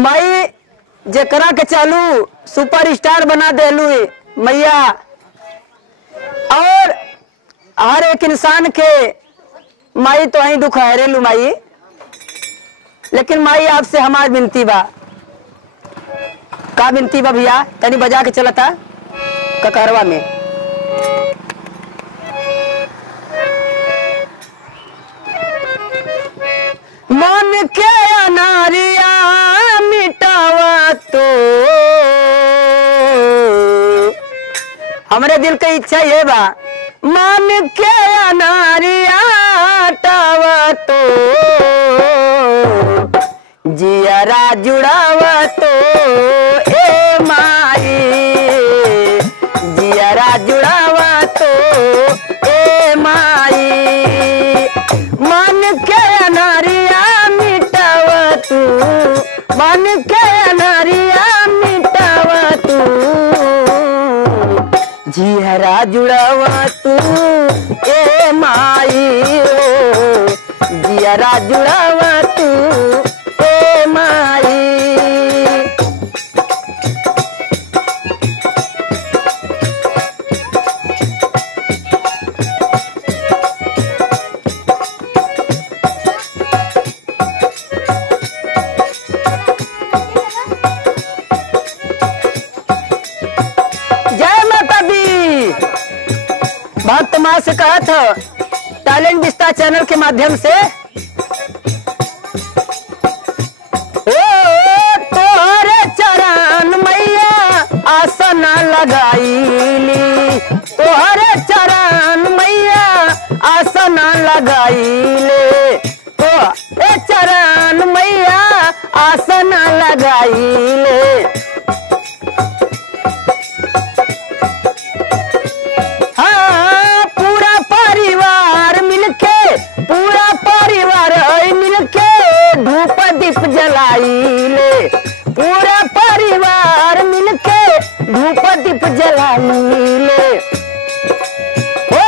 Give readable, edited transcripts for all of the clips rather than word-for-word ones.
माई जेकरा के चालू सुपरस्टार बना देलू मैया, और हर एक इंसान के माई तो ही दुख हरेलू माई। लेकिन माई आपसे हमार विनती बा, का विनती बा भैया? तनी बजा के चलता ककरवा में। मन के अनारिया मिटावा तो हमारे दिल की इच्छा ये बा, मन के अनारिया टावा तो जियरा जुड़ावा तो ए माई, जियरा जुड़ावा तो ए माई। मन के अनारिया मिटावा तू, मन के अनारिया मिटावा तू, जियरा जुड़ावा तू ए माई, जियरा जुड़ावा तू ए माई। भक्त माँ से कहा था टैलेंट विस्तार चैनल के माध्यम से, ओ तोहरे चरण मैया आसन लगाईली, तोहरे चरण मैया आसन लगाईले, तोहरे चरण मैया आसन लगाईले। जलाईले पूरा परिवार मिलके धूप दीप जलाईले। ओ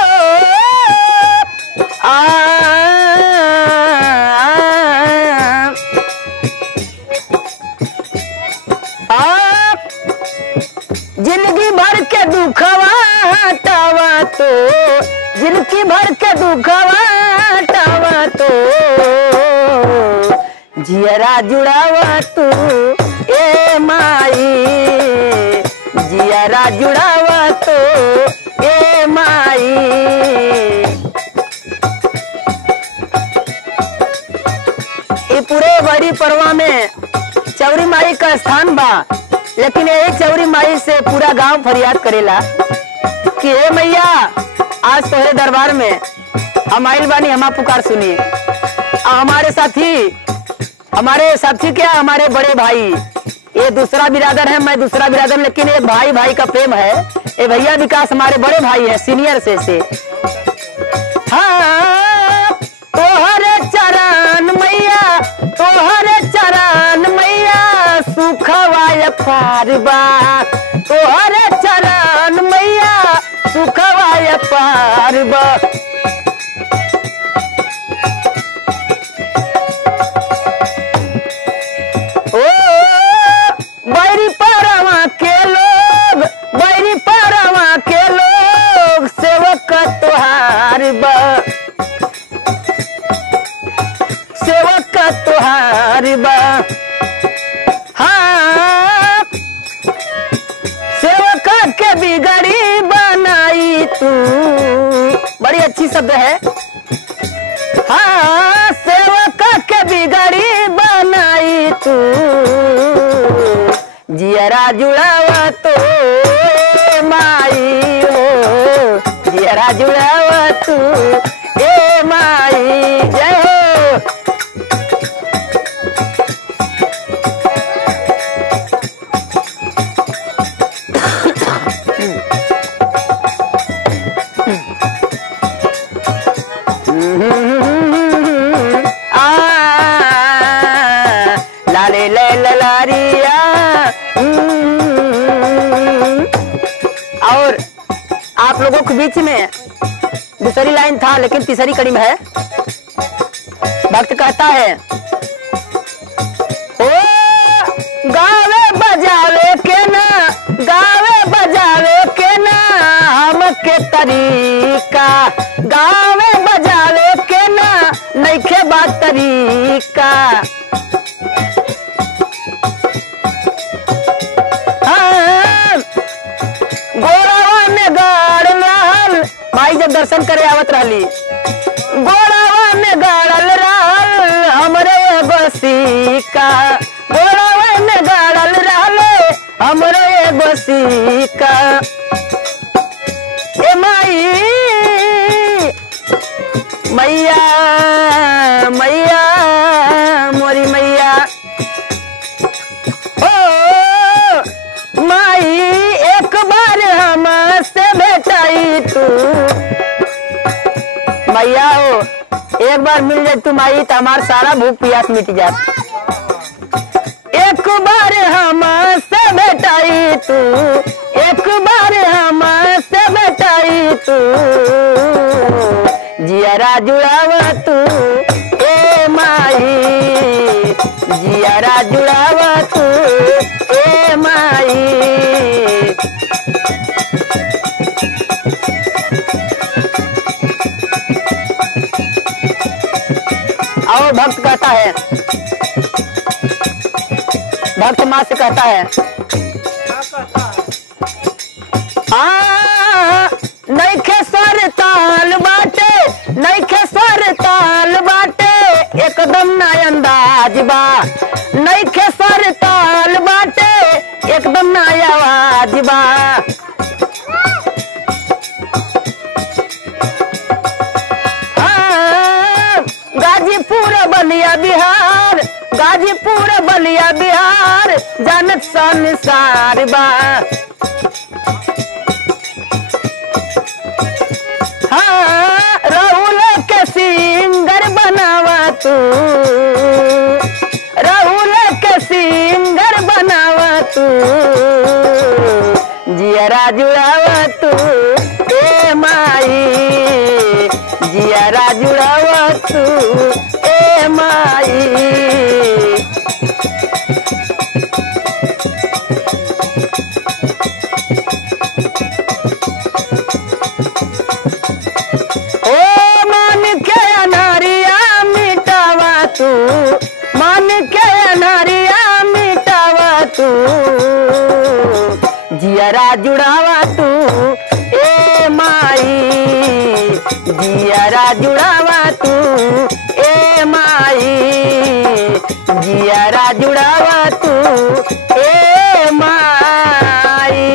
जिंदगी भर के दुखवा हटावा तो, जिंदगी भर के दुखवा हटावा तो जियरा जुड़ावा तू ए माई, जियरा जुड़ावा तो ए माई। ये पूरे बड़ी परवा में चौरी माई का स्थान बा, लेकिन एक चौरी माई से पूरा गांव फरियाद करेला कि हे मैया आज तोहरे दरबार में हम आइल बानी, हमा पुकार सुनी। हमारे साथी क्या, हमारे बड़े भाई, ये दूसरा बिरादर है, मैं दूसरा बिरादर, लेकिन एक भाई भाई का प्रेम है। ये भैया विकास हमारे बड़े भाई है, सीनियर से। हाँ तोहरे चरण मैया, तोहरे चरण मैया सुखवाय पारबा, तोहरे चरण मैया सुखवाय पारबा। बैरी परवा के लोग, बैरी परवा के लोग सेवक तुहार बा, सेवक तुहार बा। हाँ सेवक के बिगड़ी बनाई तू, बड़ी अच्छी शब्द है। हाँ सेवक के बिगड़ी बनाई तू, जियरा जुड़ावा तो माई हो, जियरा जुड़ावा तू ए माई। जय हो। लाले ले ललारिया। और आप लोगों के बीच में दूसरी लाइन था, लेकिन तीसरी कड़ी में है। भक्त कहता है, ओ तरीका, गावे बजावे के ना नइखे बात तरीका। गोड़ावा में गाड़ रहल, माई जब दर्शन करे आवत रहली, गोड़ावा में गाड़ल रहल हमरे एगो सिक्का, गोड़ावा में गाड़ल रहले हमरे एगो सिक्का। ए माई मैया मैया मोरी मैया, ओ माई एक बार हमसे भेटाई तू, मैया हो एक बार मिल जाए तू माई तो हमारा सारा भूख प्यास मिट जात। एक बार हमसे भेटाई तू, एक बार हमसे भेटाई तू, जियारा जुड़ावा तू ए माई, जियारा जुड़ावा तू ए माई। आओ भक्त कहता है, भक्त माँ से कहता है, नइखे सर ताल बाटे, नइखे सर ताल बाटे, एकदम ना अंदाज बा, नइखे सर ताल बाटे, एकदम ना आवाज बा। गाजीपुर बलिया बिहार, गाजीपुर बलिया बिहार, जानत संसार बा। हाँ राहुल के सिंगर बनावा तू, राहुल के सिंगर बनावा तू, जियारा जुड़ावा तू ए माई, जियारा जुड़ावा तू ए माई। मान के अनारिया मिटावा तू, जियारा जुड़ावा तू ए माई, जियारा जुड़ावा तू ए माई, जियारा जुड़ावा तू ए माई।